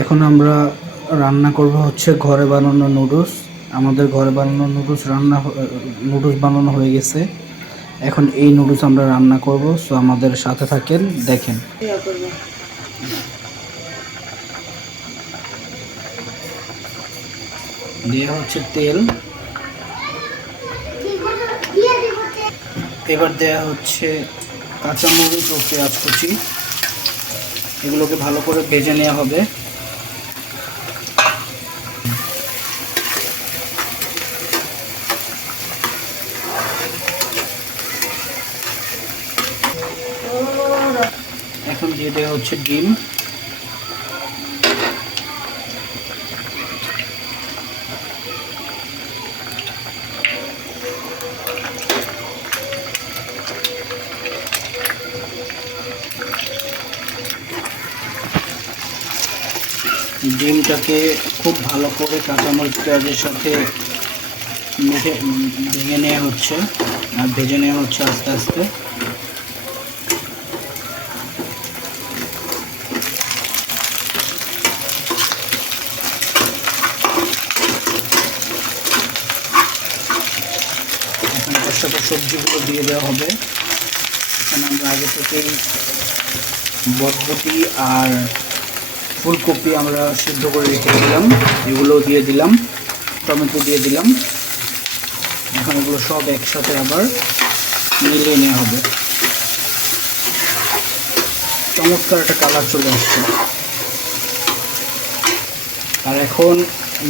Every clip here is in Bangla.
এখন আমরা রান্না করব হচ্ছে ঘরে বানানো নুডলস। আমাদের ঘরে বানানো নুডলস বানানো হয়ে গেছে। এখন এই নুডলস আমরা রান্না করব, সো আমাদের সাথে থাকেন, দেখেন। দেওয়া হচ্ছে তেল, এবার দেওয়া হচ্ছে কাঁচামরিচ ও পেঁয়াজ কুচি। এগুলোকে ভালো করে ভেজে নেওয়া হবে। এখন দিয়ে দেওয়া হচ্ছে ডিম। ডিমটাকে খুব ভালো করে কাঁচামরিচ পেঁয়াজের সাথে ভেঙে নেওয়া হচ্ছে আর ভেজে নেওয়া হচ্ছে আস্তে আস্তে। এখন তার সাথে সবজিগুলো দিয়ে দেওয়া হবে। এখানে আমরা আগে থেকেই বরবটি আর ফুলকপি আমরা সিদ্ধ করে রেখেছিলাম, এগুলোও দিয়ে দিলাম, টমেটো দিয়ে দিলাম। এখন এগুলো সব একসাথে আবার মিলিয়ে নেওয়া হবে। চমৎকার একটা কালার চলে আসছে। আর এখন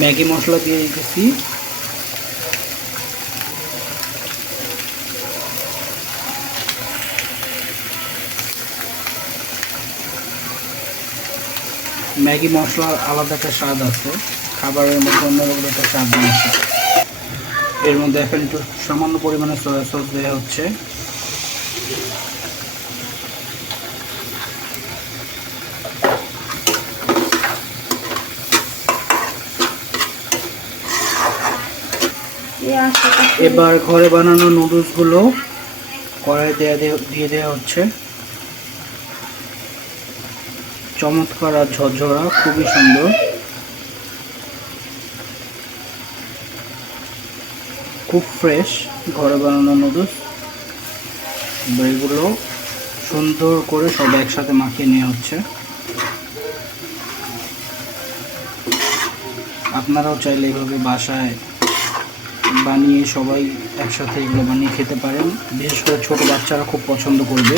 ম্যাগি মশলা দিয়ে দিতেছি। ম্যাগি মশলার আলাদা একটা স্বাদ আছে, খাবারের মধ্যে অন্যরকম একটা স্বাদ আছে। এর মধ্যে এখন একটু সামান্য পরিমাণে সয়া সস দেওয়া হচ্ছে। এবার ঘরে বানানো নুডলসগুলো কড়াইতে দিয়ে দেওয়া হচ্ছে। চমৎকার আর ঝরঝরা, খুবই সুন্দর, খুব ফ্রেশ ঘরে বানানো নুডলস। এগুলো সুন্দর করে সব একসাথে মাখিয়ে নেওয়া হচ্ছে। আপনারাও চাইলে এইভাবে বাসায় বানিয়ে সবাই একসাথে এগুলো বানিয়ে খেতে পারেন। বিশেষ করে ছোট বাচ্চারা খুব পছন্দ করবে।